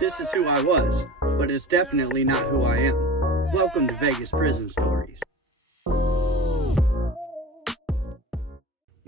This is who I was, but it's definitely not who I am. Welcome to Vegas Prison Stories.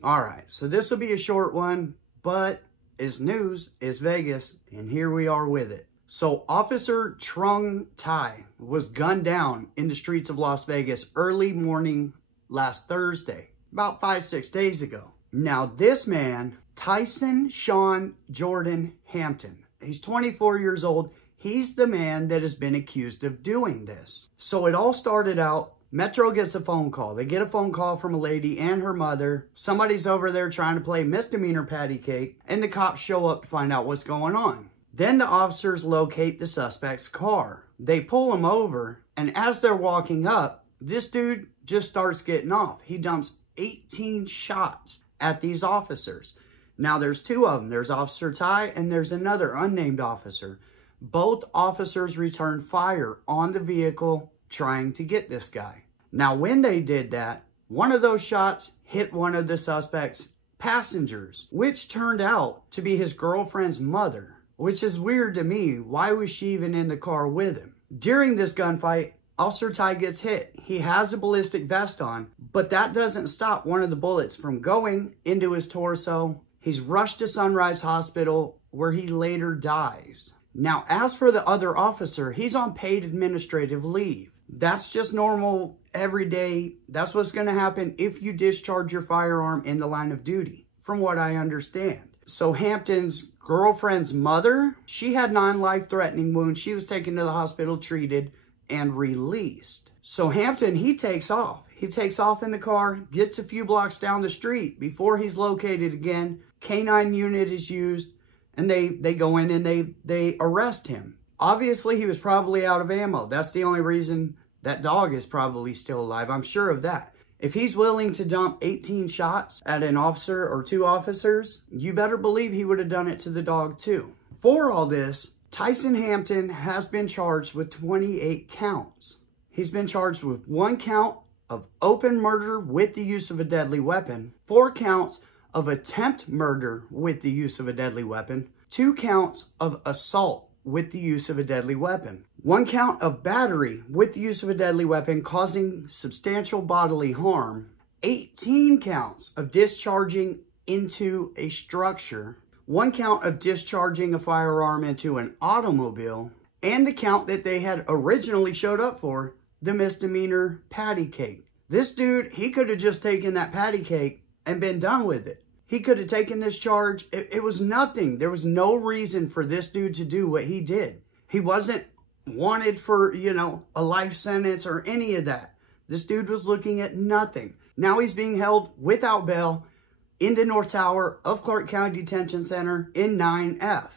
Alright, so this will be a short one, but it's news, it's Vegas, and here we are with it. So Officer Trung Tai was gunned down in the streets of Las Vegas early morning last Thursday, about 5-6 days ago. Now this man, Tyson Sean Jordan Hampton, he's 24 years old. He's the man that has been accused of doing this. So it all started out, Metro gets a phone call. They get a phone call from a lady and her mother. Somebody's over there trying to play misdemeanor patty cake, and the cops show up to find out what's going on. Then the officers locate the suspect's car. They pull him over, and as they're walking up, this dude just starts getting off. He dumps 18 shots at these officers. Now there's two of them. There's Officer Tai and there's another unnamed officer. Both officers returned fire on the vehicle trying to get this guy. Now when they did that, one of those shots hit one of the suspect's passengers, which turned out to be his girlfriend's mother, which is weird to me. Why was she even in the car with him? During this gunfight, Officer Tai gets hit. He has a ballistic vest on, but that doesn't stop one of the bullets from going into his torso. He's rushed to Sunrise Hospital, where he later dies. Now, as for the other officer, he's on paid administrative leave. That's just normal every day. That's what's going to happen if you discharge your firearm in the line of duty, from what I understand. So Hampton's girlfriend's mother, she had 9 life-threatening wounds. She was taken to the hospital, treated, and released. So Hampton, he takes off. He takes off in the car, gets a few blocks down the street before he's located again. Canine unit is used, and they go in and they arrest him. Obviously, he was probably out of ammo. That's the only reason that dog is probably still alive. I'm sure of that. If he's willing to dump 18 shots at an officer or 2 officers, you better believe he would have done it to the dog too. For all this, Tyson Hampton has been charged with 28 counts. He's been charged with 1 count of open murder with the use of a deadly weapon, 4 counts of attempt murder with the use of a deadly weapon, 2 counts of assault with the use of a deadly weapon, 1 count of battery with the use of a deadly weapon causing substantial bodily harm, 18 counts of discharging into a structure, 1 count of discharging a firearm into an automobile, and the count that they had originally showed up for, the misdemeanor patty cake. This dude, he could have just taken that patty cake and been done with it. He could have taken this charge. It was nothing. There was no reason for this dude to do what he did. He wasn't wanted for, a life sentence or any of that. This dude was looking at nothing. Now he's being held without bail in the North Tower of Clark County Detention Center in 9F.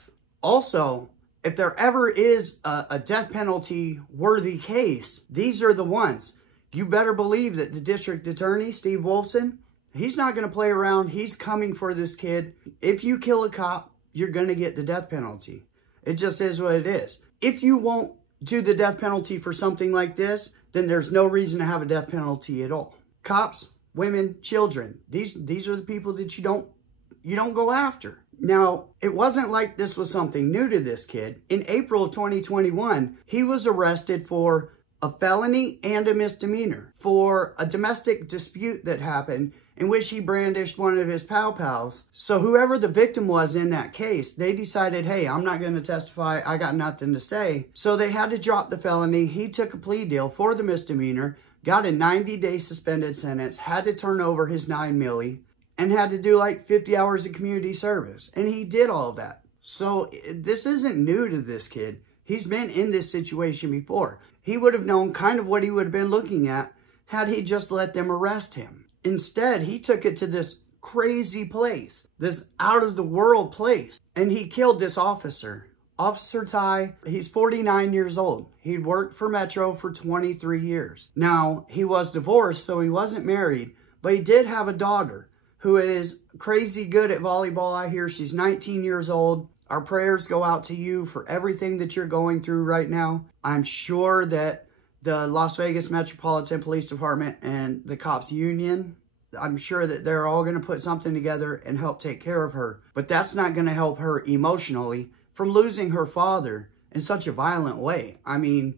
Also, if there ever is a death penalty worthy case, these are the ones. You better believe that the district attorney, Steve Wolfson, he's not going to play around. He's coming for this kid. If you kill a cop, you're going to get the death penalty. It just is what it is. If you won't do the death penalty for something like this, then there's no reason to have a death penalty at all. Cops, women, children, these are the people that you don't go after. Now, it wasn't like this was something new to this kid. In April of 2021, he was arrested for a felony and a misdemeanor for a domestic dispute that happened in which he brandished one of his pals. So whoever the victim was in that case, they decided, hey, I'm not going to testify. I got nothing to say. So they had to drop the felony. He took a plea deal for the misdemeanor, got a 90-day suspended sentence, had to turn over his 9 milli, and had to do like 50 hours of community service. And he did all of that. So this isn't new to this kid. He's been in this situation before. He would have known kind of what he would have been looking at had he just let them arrest him. Instead, he took it to this crazy place, this out-of-the-world place, and he killed this officer. Officer Tai, he's 49 years old. He'd worked for Metro for 23 years. Now, he was divorced, so he wasn't married, but he did have a daughter who is crazy good at volleyball, I hear. She's 19 years old. Our prayers go out to you for everything that you're going through right now. I'm sure that the Las Vegas Metropolitan Police Department and the cops union, I'm sure that they're all going to put something together and help take care of her. But that's not going to help her emotionally from losing her father in such a violent way. I mean,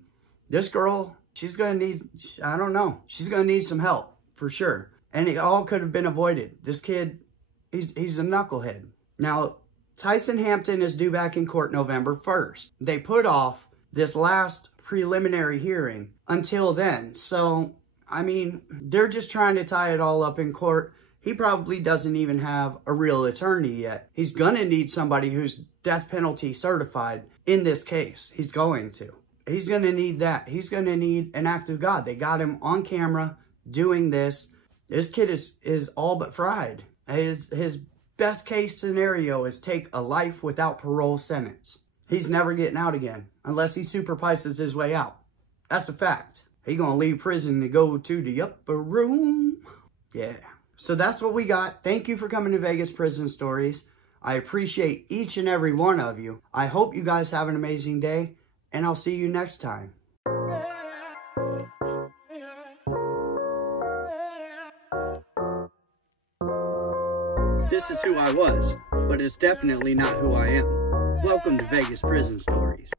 this girl, she's going to need, I don't know, she's going to need some help for sure. And it all could have been avoided. This kid, he's a knucklehead. Now, Tyson Hampton is due back in court November 1st. They put off this last preliminary hearing until then. So, I mean, they're just trying to tie it all up in court. He probably doesn't even have a real attorney yet. He's going to need somebody who's death penalty certified in this case. He's going to. He's going to need that. He's going to need an act of God. They got him on camera doing this. This kid is all but fried. His best case scenario is take a life without parole sentence. He's never getting out again unless he supervises his way out. That's a fact. He gonna leave prison to go to the upper room. Yeah. So that's what we got. Thank you for coming to Vegas Prison Stories. I appreciate each and every one of you. I hope you guys have an amazing day, and I'll see you next time. This is who I was, but it's definitely not who I am. Welcome to Vegas Prison Stories.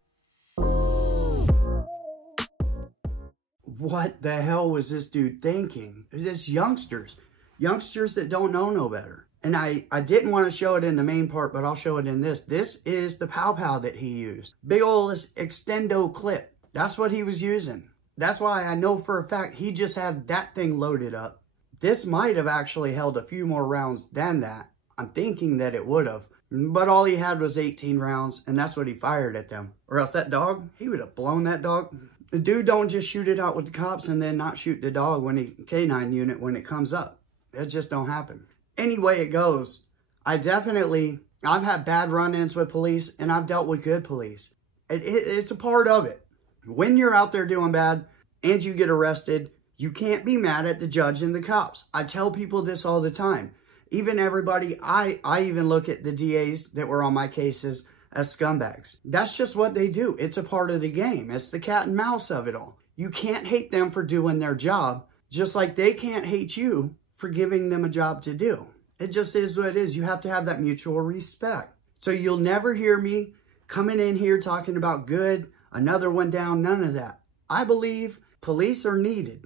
What the hell was this dude thinking? It's youngsters that don't know no better. And I didn't want to show it in the main part, but I'll show it in this. This is the pow pow that he used. Big ol' extendo clip. That's what he was using. That's why I know for a fact he just had that thing loaded up. This might have actually held a few more rounds than that. I'm thinking that it would have. But all he had was 18 rounds, and that's what he fired at them. Or else that dog, he would have blown that dog. The dude don't just shoot it out with the cops and then not shoot the dog when he canine unit when it comes up. It just don't happen. Anyway it goes, I've had bad run-ins with police, and I've dealt with good police. It's a part of it. When you're out there doing bad and you get arrested, you can't be mad at the judge and the cops. I tell people this all the time. Even everybody, I even look at the DAs that were on my cases as scumbags. That's just what they do. It's a part of the game. It's the cat and mouse of it all. You can't hate them for doing their job, just like they can't hate you for giving them a job to do. It just is what it is. You have to have that mutual respect. So you'll never hear me coming in here talking about good, another one down, none of that. I believe police are needed.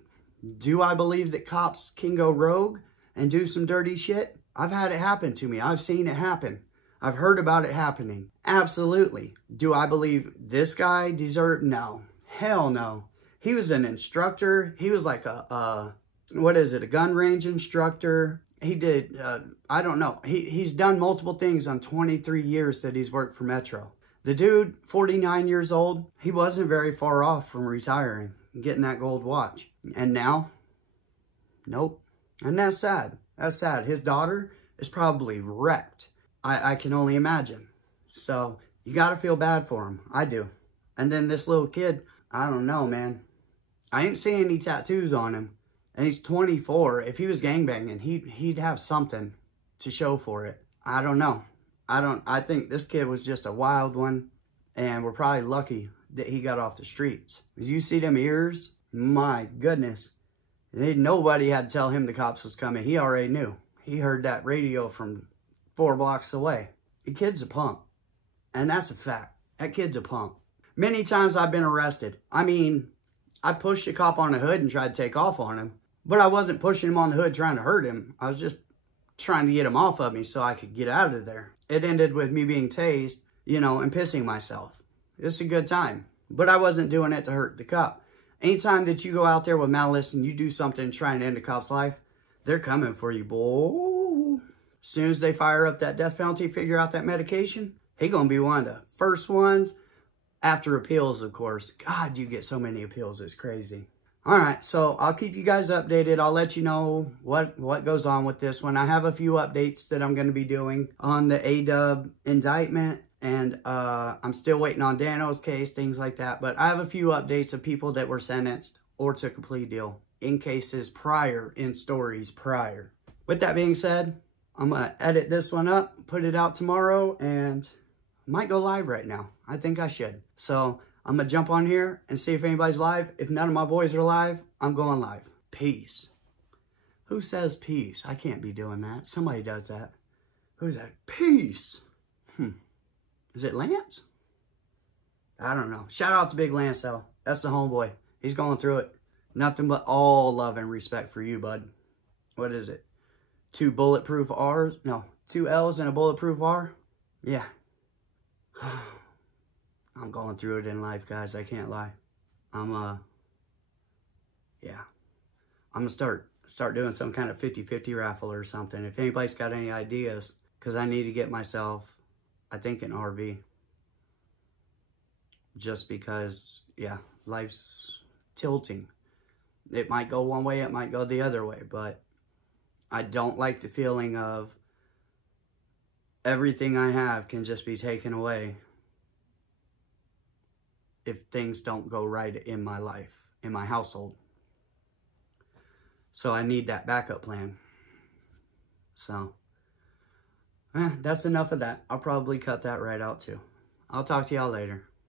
Do I believe that cops can go rogue and do some dirty shit? I've had it happen to me. I've seen it happen. I've heard about it happening. Absolutely. Do I believe this guy deserved? No. Hell no. He was an instructor. He was like a gun range instructor. He did, I don't know. He's done multiple things on 23 years that he's worked for Metro. The dude, 49 years old, he wasn't very far off from retiring and getting that gold watch. And now, nope. And that's sad. That's sad. His daughter is probably wrecked. I can only imagine. So, you got to feel bad for him. I do. And then this little kid, I don't know, man. I ain't seeing any tattoos on him. And he's 24. If he was gangbanging, he'd have something to show for it. I don't know. I think this kid was just a wild one. And we're probably lucky that he got off the streets. As you see them ears, my goodness. Nobody had to tell him the cops was coming. He already knew. He heard that radio from 4 blocks away. The kid's a punk. And that's a fact. That kid's a punk. Many times I've been arrested. I mean, I pushed a cop on the hood and tried to take off on him. But I wasn't pushing him on the hood trying to hurt him. I was just trying to get him off of me so I could get out of there. It ended with me being tased, you know, and pissing myself. It's a good time. But I wasn't doing it to hurt the cop. Anytime that you go out there with malice and you do something trying to end a cop's life, they're coming for you, boy. As soon as they fire up that death penalty, figure out that medication, he gonna be one of the first ones. After appeals, of course. God, you get so many appeals. It's crazy. All right, so I'll keep you guys updated. I'll let you know what goes on with this one. I have a few updates that I'm going to be doing on the A-Dub indictment. And I'm still waiting on Dano's case, things like that. But I have a few updates of people that were sentenced or took a plea deal in cases prior, in stories prior. With that being said, I'm going to edit this one up, put it out tomorrow, and I might go live right now. I think I should. So I'm going to jump on here and see if anybody's live. If none of my boys are live, I'm going live. Peace. Who says peace? I can't be doing that. Somebody does that. Who's that? Peace. Is it Lance? I don't know. Shout out to Big Lance, though. That's the homeboy. He's going through it. Nothing but all love and respect for you, bud. What is it? 2 bulletproof R's? No, 2 L's and a bulletproof R? Yeah. I'm going through it in life, guys. I can't lie. Yeah. I'm going to start doing some kind of 50-50 raffle or something. If anybody's got any ideas, because I need to get myself, I think, an RV. Just because, yeah, life's tilting. It might go one way, it might go the other way, but I don't like the feeling of everything I have can just be taken away if things don't go right in my life, in my household. So I need that backup plan. So, that's enough of that. I'll probably cut that right out too. I'll talk to y'all later.